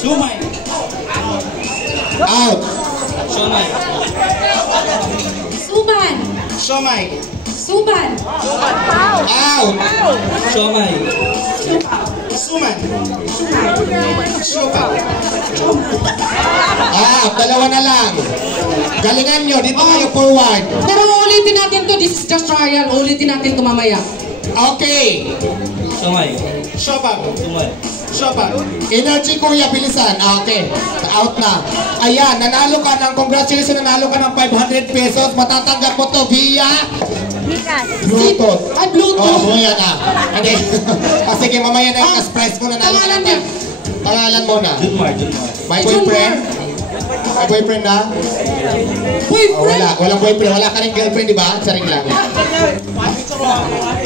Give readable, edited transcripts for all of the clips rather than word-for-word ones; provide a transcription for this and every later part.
Sumay. Out. Sumay. Suman. Sumay. Suman. Out. Sumay. Suman. Suman. Dalawa na lang. Galingan nyo, dito kayo forward. Pero ulitin natin to. This is just trial. Ulitin natin to mamaya. Okay. Sumay. Shobag. Sumay. Shobag. Energy kuya, bilisan. Okay. Out na. Ayan, nanalo ka ng, congratulations, nanalo ka ng 500 pesos. Matatanggap mo to via Bluetooth. Ay, Bluetooth. Oh, yan na. Okay. Sige, mamaya na yung cash prize mo. Nanalo ka Pangalan na. niya. Pangalan mo na. Junmar. May boyfriend? May boyfriend na? Boyfriend. Walang boyfriend. Wala ka rin girlfriend, di ba? Charing lang.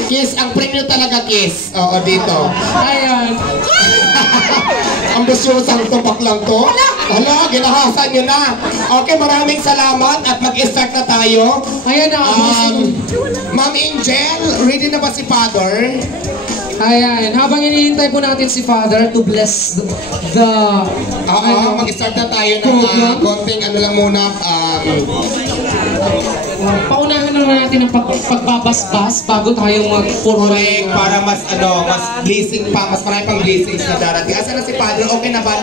Kiss, ang premium talaga kiss. Oo, dito. Ayan. Ambisyosang tupak lang to. Hala, ginahasan nyo na. Okay, maraming salamat at mag-start na tayo. Ayan na. Ma'am Angel, ready na ba si Father? Ayan. Habang hinihintay po natin si Father to bless the Mag-start na tayo ng konting ano lang muna. paunahan naman natin ang pagbabasbas bago tayo Correct, para mas mas blessing pa, mas marami pang blessings na darating. Asa na si Father? Okay na ba?